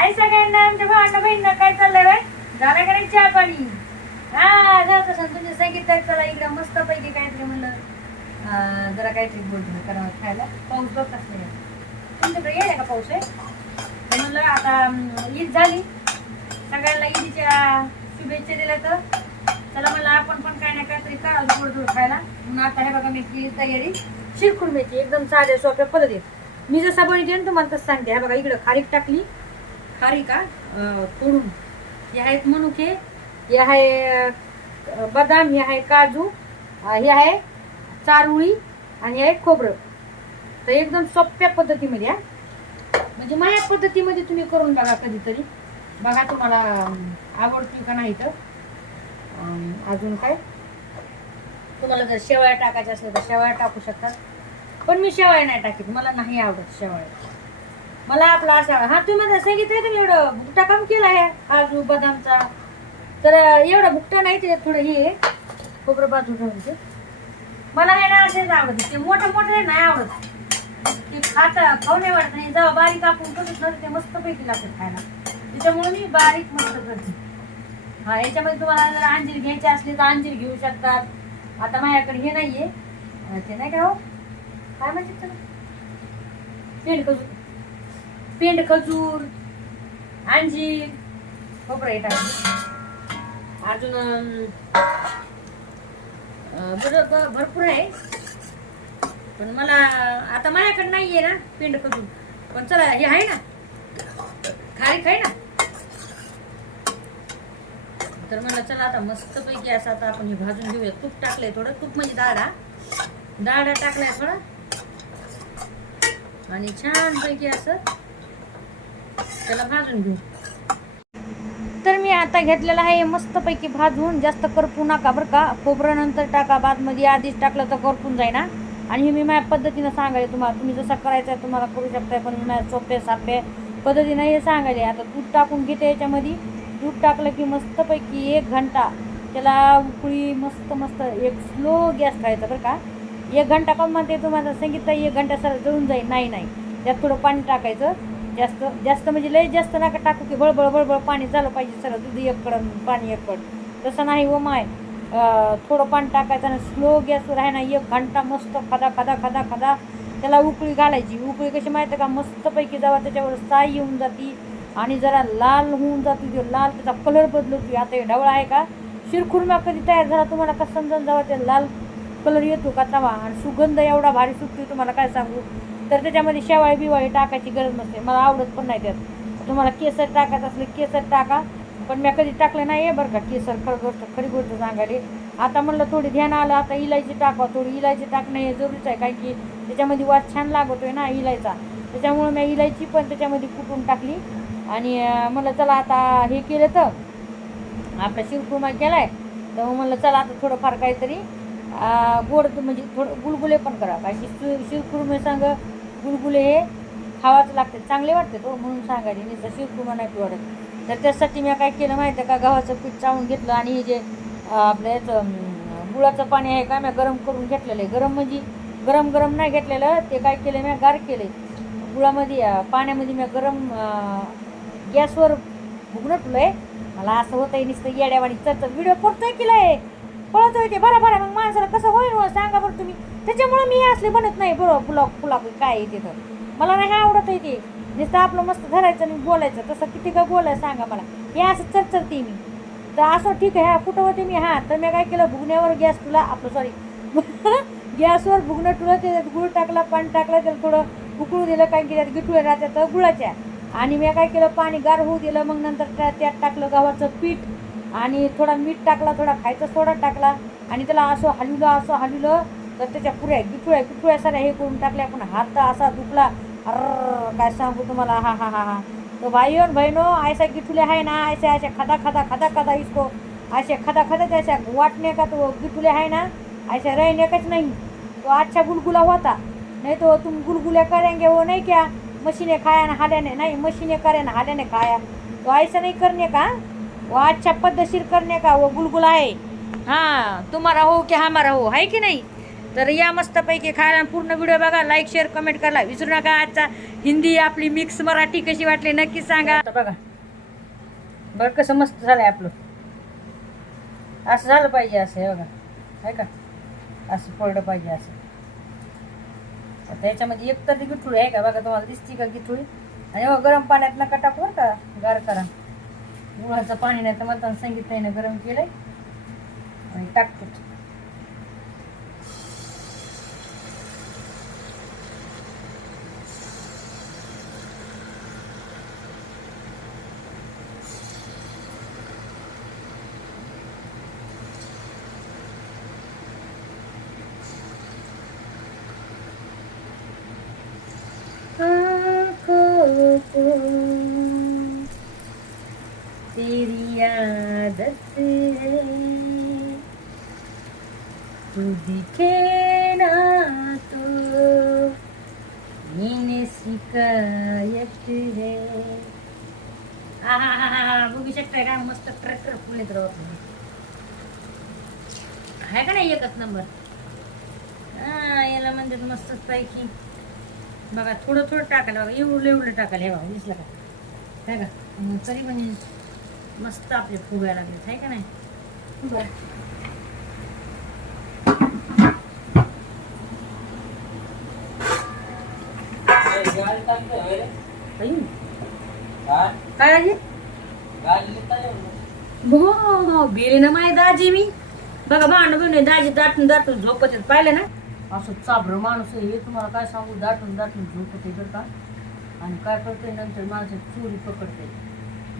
हाय सगळ्यांना आमच्या भावांना बहिणीला काय चाललंय बाय झालं का नाही चहा पाणी? हा झालं तसं तुझ्या सांगितलं चला इकडे मस्त पैकी काहीतरी म्हणलं. जरा काहीतरी बोलतो करावं खायला. पाऊस बघ कसं तुमच्याकडे यायला का पाऊस आहे? म्हणलं आता ईद झाली. सगळ्यांना ईदीच्या शुभेच्छा दिल्या तर. चला मला आपण पण काय नाही काहीतरी करावं थोडं थोडं खायला. म्हणून आता हे बघा मी केली तयारी. शिरखुरम्याची एकदम साध्या सोप्या पद्धतीत. मी जसा बनवते तुम्हाला तसं सांगते. हे बघा इकडं खारीक टाकली. खारी का अं, तोडून हे आहेत मनुके हे आहे बदाम हे आहे काजू हे आहे चारुळी आणि हे आहे खोबरं. तर एकदम सोप्या पद्धतीमध्ये हा. म्हणजे माझ्या पद्धतीमध्ये तुम्ही करून बघा कधीतरी. बघा तुम्हाला आवडतील का नाही तर. अजून काय? तुम्हाला जर शेवया टाकायच्या असल्या तर शेवया टाकू शकतात पण मी शेवया नाही टाकीत. मला नाही आवडत शेवया. मला आपला असा हा तुम्ही मला सांगितलं तुम्ही एवढं भुकटा काम केला आहे? काजू बदामचा. तर एवढा भुकटा नाही त्याच्यात थोडं हे खोबरं बाजू ठेवायचं मला हे ना असेच आवडत. ते मोठं मोठं नाही आवडत. ते खात खाऊ नाही वाटत. नाही जेव्हा बारीक आपण करत ना ते मस्त पैकी लागतं खायला. त्याच्यामुळे मी बारीक मस्त करते. हा याच्यामध्ये तुम्हाला जर अंजीर घ्यायचे असले तर अंजीर घेऊ शकतात. आता माझ्याकडे हे नाहीये. आहे ते नाही का हो? काय म्हणतात त्याला? पेंड पेंड खजूर अंजीर खोबरं हे टाकलं. अजून अं, भरपूर आहे. पण मला आता माझ्याकडे आहे ना पेंड खजूर. पण चला हे आहे ना. खारीक आहे ना. तर मला चला आता मस्तपैकी असं आता आपण हे भाजून घेऊया. तूप टाकलंय थोडं. तूप म्हणजे डाळा डाळा टाकलाय थोडा. आणि छानपैकी असं त्याला भाजून घेऊ. तर मी आता घेतलेलं आहे मस्तपैकी भाजून जास्त करपू नका बरं का. खोबरं नंतर टाका बादमध्ये आधीच टाकलं तर करपून जाईल ना आणि हे मी माझ्या पद्धतीनं सांगायला तुम्हाला. तुम्ही जसं करायचं आहे तुम्हाला करू शकताय पण मी माझ्या सोप्या साप्या पद्धतीनं हे सांगायले. आता दूध टाकून घेते याच्यामध्ये. दूध टाकलं की मस्तपैकी एक घंटा त्याला उकळी मस्त मस्त एक स्लो गॅस खायचा बरं का. एक घंटा कम म्हणते तुम्हाला सांगितलं एक घंटा सर जळून जाईल. नाही नाही. त्यात थोडं पाणी टाकायचं. जास्त जास्त म्हणजे लय जास्त नका टाकू की बळबळ बळबळ पाणी झालं पाहिजे सर दूध एक कड पाणी एक कड. तसं नाही व माय. थोडं पाणी टाकायचं आणि स्लो गॅसवर आहे ना एक घंटा मस्त खदा खदा खदा खदा त्याला उकळी घालायची. उकळी कशी माहिती आहे का? मस्तपैकी जेव्हा त्याच्यावर साई येऊन जाती आणि जरा लाल होऊन जाते तो लाल त्याचा कलर बदलतो. आता हे ढवळा आहे का? शिरखुर्मा कधी तयार झाला तुम्हाला कसं समजून जावा? ते लाल कलर येतो का तवा आणि सुगंध एवढा भारी सुटतो तुम्हाला काय सांगू? तर त्याच्यामध्ये शेवाळी बिवाळी टाकायची गरज नसते. मला आवडत पण नाही त्यात. तुम्हाला केसर टाकायचं असलं केसर टाका. पण मी कधी टाकलं नाही आहे बरं का. केसर खरं गोष्ट खरी गोष्ट सांगायला. आता म्हणलं थोडी ध्यान आलं आता इलायची टाका थोडी इलायची टाकणं हे जरुरीच आहे. कारण की त्याच्यामध्ये वास छान लागतोय ना इलायचा. त्याच्यामुळं मी इलायची पण त्याच्यामध्ये कुटून टाकली. आणि म्हणलं चला आता हे केलं तर आपला शिवकुर्मा आहे तर मग म्हणलं चला आता थोडंफार काहीतरी गोड म्हणजे थोडं गुलगुले पण करा. कारण की शिव शिवकुर्मे सांग गुलगुले हे खावाच लागते. चांगले वाटते तो म्हणून सांगायचे. नुसतं उपमा नाही वाढत तर त्यासाठी मी काय केलं माहिती आहे का? गव्हाचं पीठ चावून घेतलं आणि हे जे अं, आपलं याचं गुळाचं पाणी आहे का? मी गरम करून घेतलेलं आहे. गरम म्हणजे गरम गरम नाही घेतलेलं. ते काय केलं मी गार केले गुळामध्ये पाण्यामध्ये मी गरम गॅसवर भुगणं आहे मला असं होतंय नुसतं येड्यावाणी. तर व्हिडिओ पडतोय आहे पळतोय ते? बरं बरं. मग माणसाला कसं होईल हो? सांगा बरं तुम्ही. त्याच्यामुळं मी असले बनत नाही बरोबर पुलाव पुलाव काय येते तर. मला नाही आवडत आहे ते. नुसतं आपलं मस्त धरायचं आणि बोलायचं. तसं किती का बोलायचं सांगा मला. हे असं चरचरते मी. तर असं ठीक आहे हा कुठं होते मी हा तर मी काय केलं? भुगण्यावर गॅस तुला आपलं सॉरी गॅसवर भुगणं तुला त्याच्यात गुळ टाकला पाणी टाकलं त्याला थोडं उकळू दिलं कारण की त्यात गिटुळ्या तर गुळाच्या. आणि मी काय केलं? पाणी गार होऊ दिलं मग नंतर त्या- त्यात टाकलं गव्हाचं पीठ. आणि थोडा मीठ टाकला थोडा खायचा सोडा टाकला आणि त्याला असं हलवलं असं हलवलं तर त्याच्या पुऱ्या गिफुळ्या गिटुळ्या साऱ्या हे करून टाकल्या. पण हात असा दुखला. अर काय सांगू तुम्हाला? हा हा हा हा. तो भाइयों और बहनों ऐसा गिठुले है ना ऐसे ऐसे खदा खदा खदा खदा इसको. ऐसे खदा खदा जैसे वाटने का तो गिठुले है ना ऐसे रहने काच नहीं. तो अच्छा गुलगुला होता. नहीं तो तुम गुलगुले करेंगे हो वो नहीं क्या? मशीने खाया ना हाल्याने नहीं मशीने करे ना हाल्याने खाया. तो ऐसा नहीं करने का? वो अच्छा पद्धतशीर करने का? वो गुलगुल आहे. हां तुम्हारा हो कि हमारा हो आहे की नाही? तर या मस्तपैकी खायला पूर्ण व्हिडिओ बघा लाईक शेअर कमेंट करा. विसरू नका आजचा हिंदी आपली मिक्स मराठी कशी वाटली नक्की सांगा. आता बघा. बरं कसं मस्त झालं आहे आपलं. असं झालं पाहिजे असं हे बघा. आहे का? असं पडलं पाहिजे असं. आता याच्यामध्ये एक तर ती गिठुळी आहे का? बघा तुम्हाला दिसती का गिठुळी? आणि हो गरम पाण्यात नका टाकू का. गार करा. गुळाचं पाणी नाही तर म्हणताना सांगितलं गरम केलंय. आणि टाकतो. तेरी आदत है तू दिखे ना तो मैंने शिकायत है बघू शकताय का? मस्त ट्रॅक्टर फुले येत राहत आहे का नाही एकच नंबर? हा याला म्हणतात मस्तच पैकी. बघा थोडं थोडं टाकायला बघा. एवढं एवढं टाकायला हे बघा दिसलं का? काय का मग तरी म्हणजे मस्त आपले फुगायला लागलेत आहे का नाही? काय? आजी? हो ना माय दाजी मी. बघा भांड दाजी दाटून दाटून झोपत पाहिलं ना? असं चाभर माणूस आहे हे तुम्हाला काय सांगू? दाटून दाटून झोपत बरं का? आणि काय करते नंतर माणसं चोरी पकडते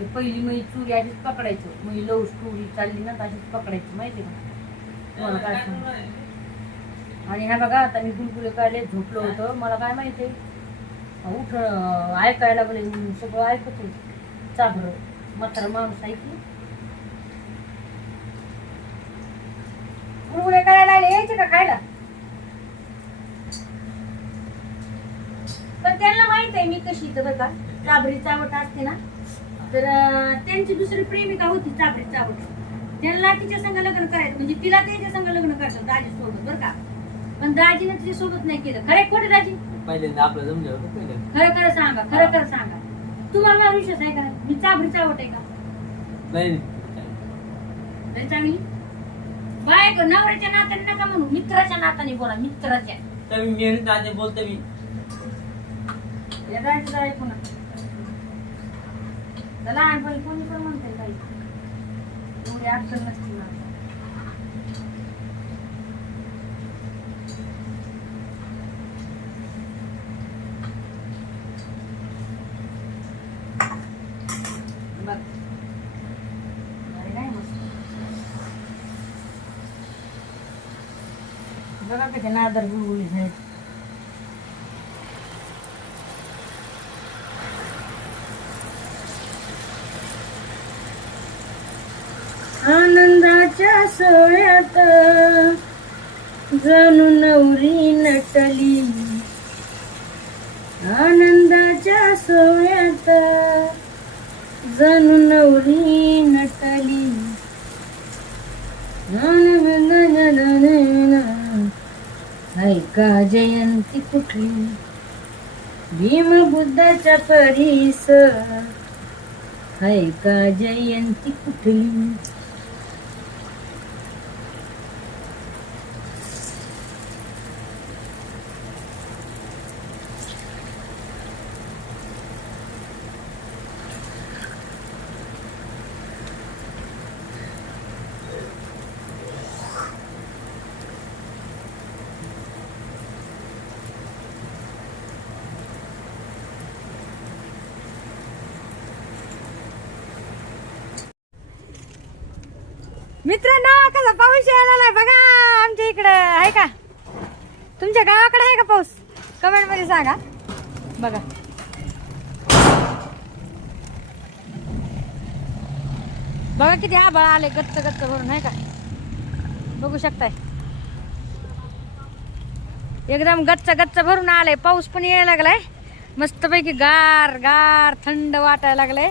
हे पहिली मी चुरी अशीच पकडायचं. मी लव चोरी चालली ना तशीच पकडायची माहिती का? तुम्हाला काय सांगू? आणि ह्या बघा आता मी गुलगुले काढले झोपलो होतं. मला काय माहिती उठ ऐकायला लागले मी सगळं ऐकत होते. चाभर मात्र माणूस ऐकली गुलगुले करायला लागले यायचे का खायला? पण त्यांना माहीत आहे मी कशी इथं बघा चाभरी चाबरी चावट असते ना? तर त्यांची दुसरी प्रेमिका होती चाबरी चावट त्यांना तिच्या संग लग्न करायचं म्हणजे तिला त्याच्या संग लग्न करायचं दाजी सोबत बरं का? पण दाजीने तिच्या सोबत नाही केलं. खरे खोटे दाजी? पहिल्यांदा आपलं जमलं होतं पहिलं खरं खरं सांगा खरं खरं सांगा. तुम्हाला माझा विश्वास आहे का? मी चाबरी चावट आहे का? नाही चांगली बायक नवऱ्याच्या नात्याने नका म्हणू मित्राच्या नात्याने बोला मित्राच्या. तर मी मेहनत बोलतो मी या जायचं जाय पुन्हा तर लहानपणी कोणी पण म्हणते काही एवढी अडचण नसते ना बघ. अरे मस्त. बघा कसे नादर गुळगुळी आहेत आनंदाच्या सोहळ्यात जणू नवरी नटली. आनंदाच्या सोहळ्यात जणू नवरी नटली. ऐका जयंती कुठली? भीम बुद्धाच्या परीस ऐका जयंती कुठली? मित्रांनो कसा पाऊस यायला आहे बघा आमच्या इकडं. आहे का? तुमच्या गावाकडे आहे का पाऊस? कमेंटमध्ये सांगा. बघा. बघा किती आबाळ आले गच्च गच्च भरून आहे का? बघू शकताय. एकदम गच्च गच्च भरून आले पाऊस पण यायला लागलाय. मस्तपैकी गार गार थंड वाटायला लागलाय.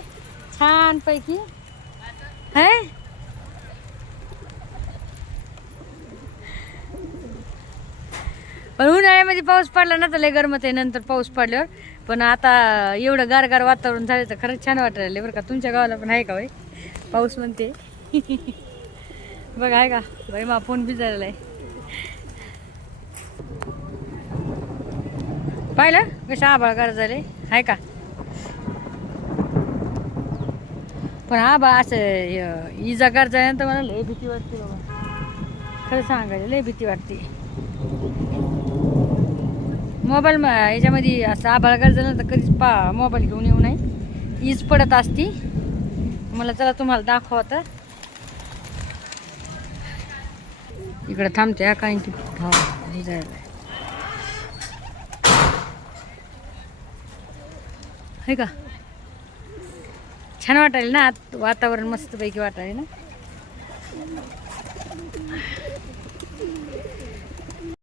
छान पैकी है? पण उन्हाळ्यामध्ये पाऊस पडला ना तर लय गरमत आहे नंतर पाऊस पडल्यावर. पण आता एवढं गारगार वातावरण झालं तर खरंच छान वाटायला बरं का. तुमच्या गावाला पण आहे का बाई पाऊस म्हणते. बघा आहे का? बाई मा फोन भिजायला आहे पाहिलं? कशा आभाळ गार झाले? आहे का? पण हा बा असं इजा गार झाल्यानंतर मला लय भीती वाटते बाबा. खरं सांगायला लय भीती वाटते. मोबाईल याच्यामध्ये असं आभाळ गार तर कधीच पा मोबाईल घेऊन येऊ नये ईज पडत असती. मला चला तुम्हाला दाखवा आता इकडं थांबते हा कारण की भाव का? छान वाटायला ना आत वातावरण मस्तपैकी वाटायला ना?